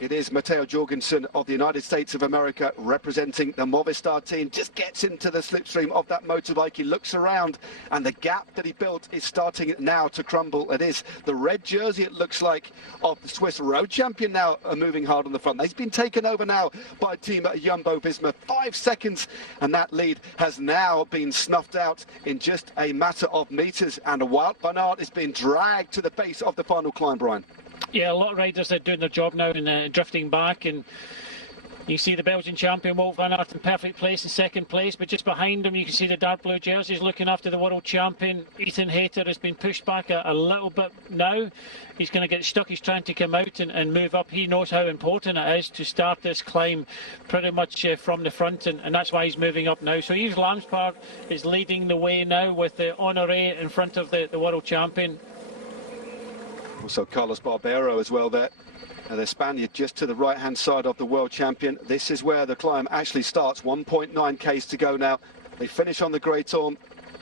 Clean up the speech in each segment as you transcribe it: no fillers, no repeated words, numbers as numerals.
It is Matteo Jorgensen of the United States of America representing the Movistar team. Just gets into the slipstream of that motorbike. He looks around and the gap that he built is starting now to crumble. It is the red jersey, it looks like, of the Swiss road champion now moving hard on the front. He's been taken over now by Team Jumbo-Visma. 5 seconds and that lead has now been snuffed out in just a matter of metres. And Wout van Aert is being dragged to the base of the final climb, Brian. Yeah, a lot of riders are doing their job now and drifting back, and you see the Belgian champion Wout van Aert in perfect place in second place, but just behind him you can see the dark blue jerseys looking after the world champion. Ethan Hayter has been pushed back a little bit now. He's going to get stuck. He's trying to come out and move up. He knows how important it is to start this climb pretty much from the front, and that's why he's moving up now. So Yves Lampaert is leading the way now with Honoré in front of the world champion. Also Carlos Barbero as well there. The Spaniard just to the right-hand side of the world champion. This is where the climb actually starts. 1.9 k's to go now. They finish on the Great Orme.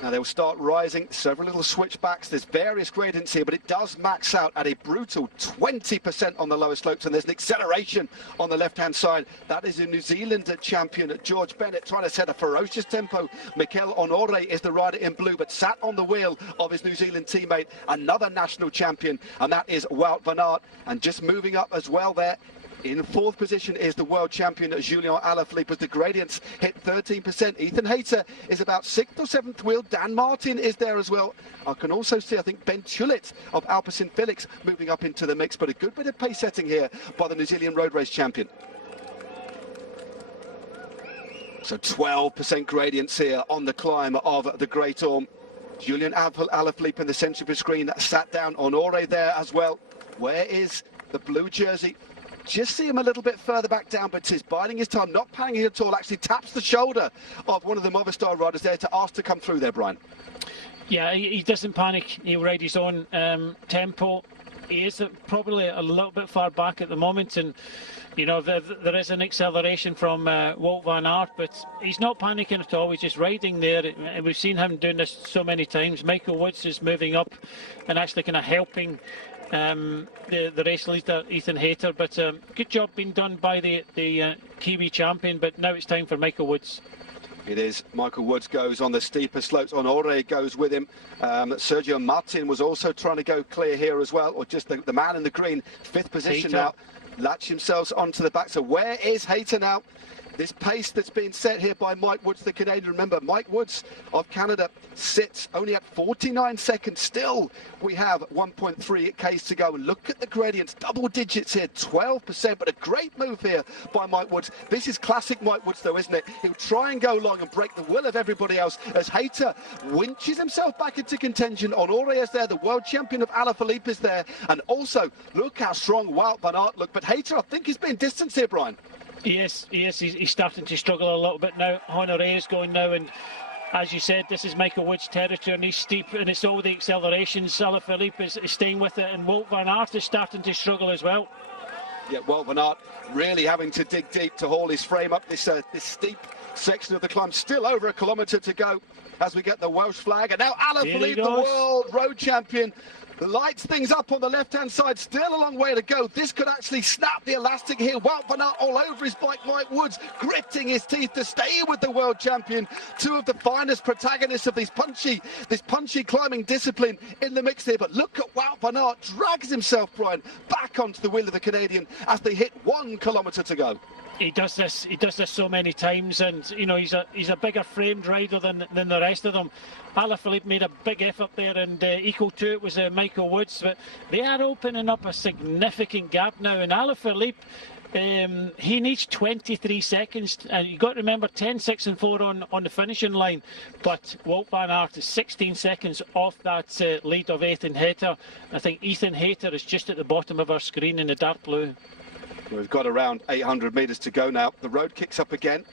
Now they'll start rising, several little switchbacks. There's various gradients here, but it does max out at a brutal 20% on the lower slopes, and there's an acceleration on the left-hand side. That is a New Zealand champion, George Bennett, trying to set a ferocious tempo. Mikel Honoré is the rider in blue, but sat on the wheel of his New Zealand teammate, another national champion, and that is Wout van Aert. And just moving up as well there, in fourth position is the world champion Julien Alaphilippe as the gradients hit 13%. Ethan Hayter is about 6th or 7th wheel. Dan Martin is there as well. I can also see, I think, Ben Tullet of Alpecin Felix moving up into the mix, but a good bit of pace setting here by the New Zealand road race champion. So 12% gradients here on the climb of the Great Orme. Julien Alaphilippe in the centre of the screen, sat down. Honoré there as well. Where is the blue jersey? Just see him a little bit further back down, but he's biding his time, not panicking at all. Actually taps the shoulder of one of the Movistar riders there to ask to come through there, Brian. Yeah, he doesn't panic. He'll ride his own tempo. He is probably a little bit far back at the moment, and you know there is an acceleration from Wout van Aert, but he's not panicking at all. He's just riding there, and we've seen him doing this so many times. Michael Woods is moving up and actually kind of helping the race leader Ethan Hayter, but good job being done by the Kiwi champion. But now it's time for Michael Woods. It is. Michael Woods goes on the steeper slopes. Honoré goes with him. Sergio Martin was also trying to go clear here as well, or just the man in the green, 5th position now. Latch themselves onto the back. So where is Hayter now? This pace that's been set here by Mike Woods, the Canadian. Remember, Mike Woods of Canada sits only at 49 seconds. Still, we have 1.3 k's to go. And look at the gradients, double digits here, 12%. But a great move here by Mike Woods. This is classic Mike Woods, though, isn't it? He'll try and go long and break the will of everybody else as Hayter winches himself back into contention. Honoré is there, the world champion of Alaphilippe is there. And also, look how strong Wout van Aert look. But Hayter, I think, he's been distanced here, Brian. Yes, he's starting to struggle a little bit now. Honoré is going now, and as you said, this is Michael Woods' territory, and he's steep, and it's all the accelerations. Alaphilippe is staying with it, and Wout van Aert is starting to struggle as well. Yeah, Wout van Aert really having to dig deep to haul his frame up this steep section of the climb. Still over a kilometre to go as we get the Welsh flag, and now Alaphilippe, the world road champion, lights things up on the left-hand side. Still a long way to go. This could actually snap the elastic here. Wout van Aert all over his bike. Mike Woods gritting his teeth to stay with the world champion. Two of the finest protagonists of this punchy climbing discipline in the mix here. But look at Wout van Aert drags himself, Brian, back onto the wheel of the Canadian as they hit 1 kilometre to go. He does this so many times, and you know he's a bigger framed rider than the rest of them. Alaphilippe made a big effort there, and equal to it was Michael Woods, but they are opening up a significant gap now. And Alaphilippe, he needs 23 seconds, and you've got to remember 10, 6 and 4 on the finishing line, but Wout van Aert is 16 seconds off that lead of Ethan Hayter. I think Ethan Hayter is just at the bottom of our screen in the dark blue. We've got around 800 metres to go now. The road kicks up again.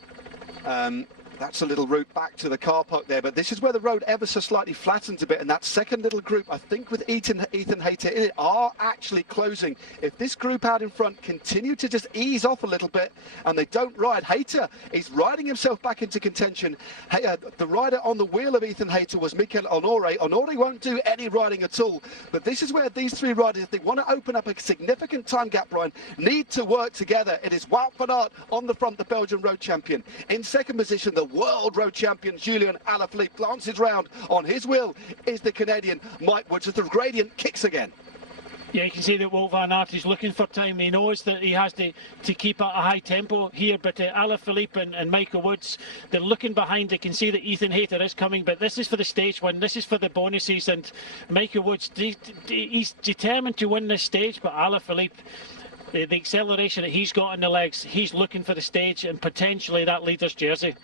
That's a little route back to the car park there, but this is where the road ever so slightly flattens a bit, and that second little group, I think with Ethan Hayter in it, are actually closing. If this group out in front continue to just ease off a little bit and they don't ride, Hayter is riding himself back into contention. The rider on the wheel of Ethan Hayter was Mikel Honore. Honore won't do any riding at all, but this is where these three riders, if they want to open up a significant time gap, Brian, need to work together. It is Wout van Aert on the front, the Belgian road champion. In second position, the world road champion Julian Alaphilippe glances round. On his wheel is the Canadian Mike Woods as the gradient kicks again. Yeah, you can see that Wout van Aert is looking for time. He knows that he has to keep at a high tempo here, but Alaphilippe and Michael Woods, they're looking behind. They can see that Ethan Hayter is coming, but this is for the stage win. This is for the bonuses, and Michael Woods, he's determined to win this stage, but Alaphilippe, the acceleration that he's got in the legs, he's looking for the stage and potentially that leader's jersey.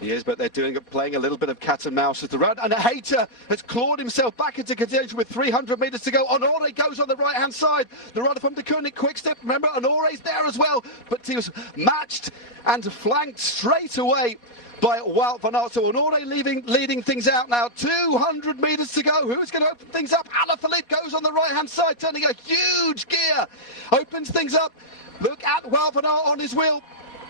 He is, but they're playing a little bit of cat and mouse as the round. And Hayter has clawed himself back into contention with 300 metres to go. Honore goes on the right-hand side. The rider from the Koenig Quickstep, remember, Honore's there as well. But he was matched and flanked straight away by Wout van Aert. So Honore leading things out now. 200 metres to go. Who's going to open things up? Alaphilippe goes on the right-hand side, turning a huge gear. Opens things up. Look at Wout van Aert on his wheel.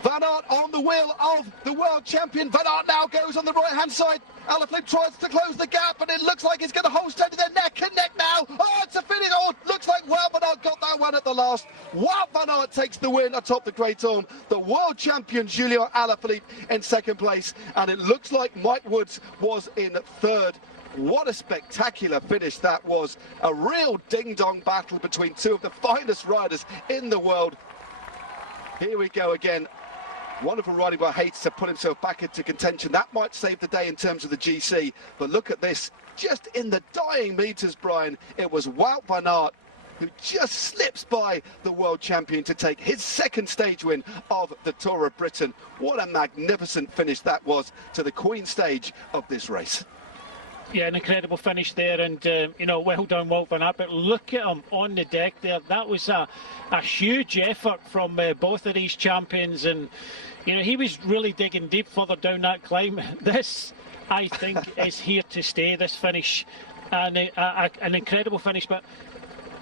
Van Aert on the wheel of the world champion. Van Aert now goes on the right-hand side. Alaphilippe tries to close the gap, and it looks like he's going to hold straight to their neck and neck now. Oh, it's a finish. Oh, looks like Wout van Aert got that one at the last. Wout van Aert takes the win atop the Great Orme. The world champion Julian Alaphilippe in second place, and it looks like Mike Woods was in third. What a spectacular finish that was. A real ding-dong battle between two of the finest riders in the world. Here we go again. Wonderful riding by Hayter to put himself back into contention. That might save the day in terms of the GC. But look at this. Just in the dying metres, Brian, it was Wout van Aert who just slips by the world champion to take his second stage win of the Tour of Britain. What a magnificent finish that was to the Queen stage of this race. Yeah, an incredible finish there, and you know, well done, Wout van Aert. But look at him on the deck there. That was a huge effort from both of these champions, and you know, he was really digging deep further down that climb. This, I think, is here to stay. This finish, and an incredible finish. But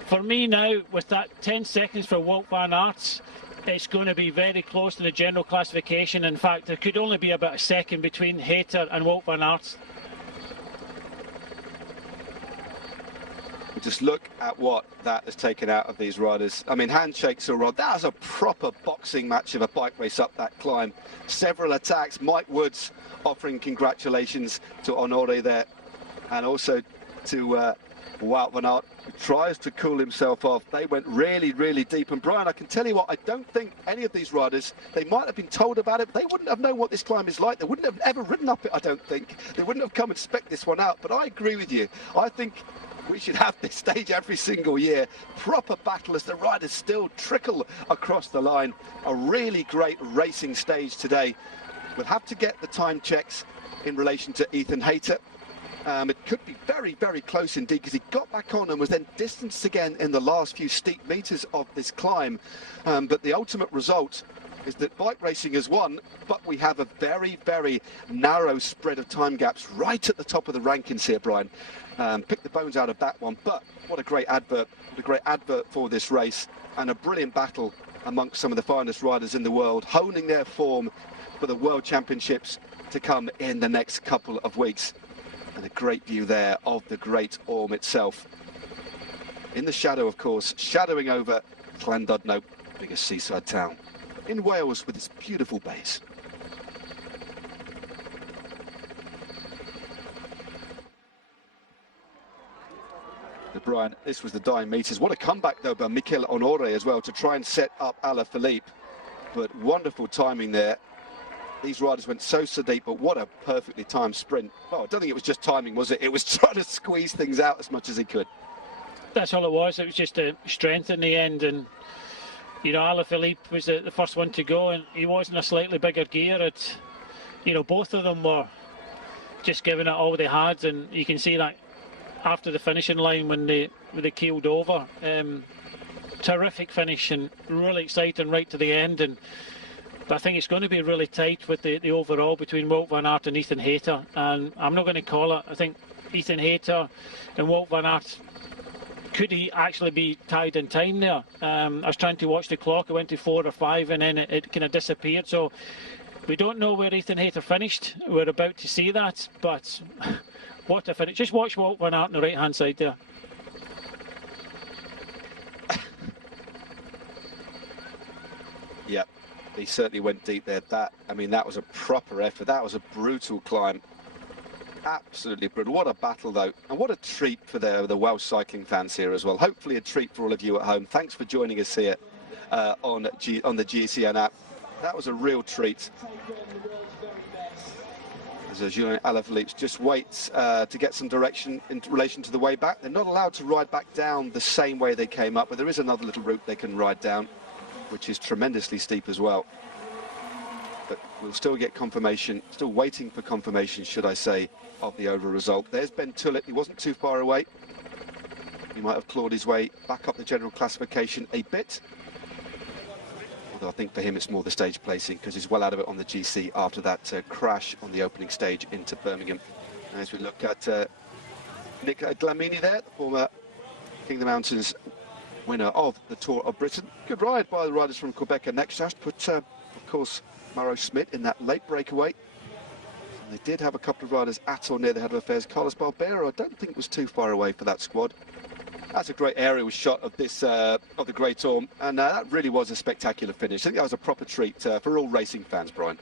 for me now, with that 10 seconds for Wout van Aert, it's going to be very close to the general classification. In fact, there could only be about a second between Hayter and Wout van Aert. Just look at what that has taken out of these riders. I mean, handshakes are on. That was a proper boxing match of a bike race up that climb. Several attacks. Mike Woods offering congratulations to Honore there, and also to Wout van Aert, who tries to cool himself off. They went really, really deep. And Brian, I can tell you what, I don't think any of these riders, they might have been told about it, but they wouldn't have known what this climb is like. They wouldn't have ever ridden up it, I don't think. They wouldn't have come and spec'd this one out. But I agree with you. I think we should have this stage every single year. Proper battle as the riders still trickle across the line. A really great racing stage today. We'll have to get the time checks in relation to Ethan Hayter. It could be very, very close indeed, because he got back on and was then distanced again in the last few steep metres of this climb. But the ultimate result is that bike racing has won, but we have a very, very narrow spread of time gaps right at the top of the rankings here, Brian. Pick the bones out of that one, but what a great advert for this race, and a brilliant battle amongst some of the finest riders in the world, honing their form for the World Championships to come in the next couple of weeks. And a great view there of the Great Orme itself. In the shadow, of course, shadowing over Llandudno, biggest seaside town in Wales with its beautiful bays. Brian, this was the dying metres. What a comeback, though, by Mikel Honore as well to try and set up Alaphilippe. But wonderful timing there. These riders went so deep, but what a perfectly timed sprint. Well, I don't think it was just timing, was it? It was trying to squeeze things out as much as he could. That's all it was. It was just strength in the end. And, you know, Alaphilippe was the first one to go, and he was in a slightly bigger gear. You know, both of them were just giving it all they had, and you can see that after the finishing line when they keeled over. Terrific finish and really exciting right to the end. And But I think it's going to be really tight with the overall between Wout van Aert and Ethan Hayter. And I'm not going to call it. I think Ethan Hayter and Wout van Aert could he actually be tied in time there. I was trying to watch the clock. It went to 4 or 5 and then it kind of disappeared. So we don't know where Ethan Hayter finished. We're about to see that. But what a finish. Just watch Wout van Aert on the right-hand side there. Yeah, he certainly went deep there. I mean, that was a proper effort. That was a brutal climb. Absolutely brutal. What a battle, though. And what a treat for the Welsh cycling fans here as well. Hopefully a treat for all of you at home. Thanks for joining us here on the GCN app. That was a real treat. As Julien Alaphilippe just waits to get some direction in relation to the way back. They're not allowed to ride back down the same way they came up, but there is another little route they can ride down, which is tremendously steep as well. But we'll still get confirmation, still waiting for confirmation, should I say, of the over result. There's Ben Tullett. He wasn't too far away. He might have clawed his way back up the general classification a bit. Although I think for him it's more the stage placing, because he's well out of it on the GC after that crash on the opening stage into Birmingham. And as we look at Nick Glamini there, the former King of the Mountains winner of the Tour of Britain. Good ride by the riders from Quebec and Nextast, but of course Maro Schmidt in that late breakaway. And they did have a couple of riders at or near the head of affairs. Carlos Barbero, I don't think was too far away for that squad. That's a great aerial shot of this of the Great Orme, and that really was a spectacular finish. I think that was a proper treat for all racing fans, Brian.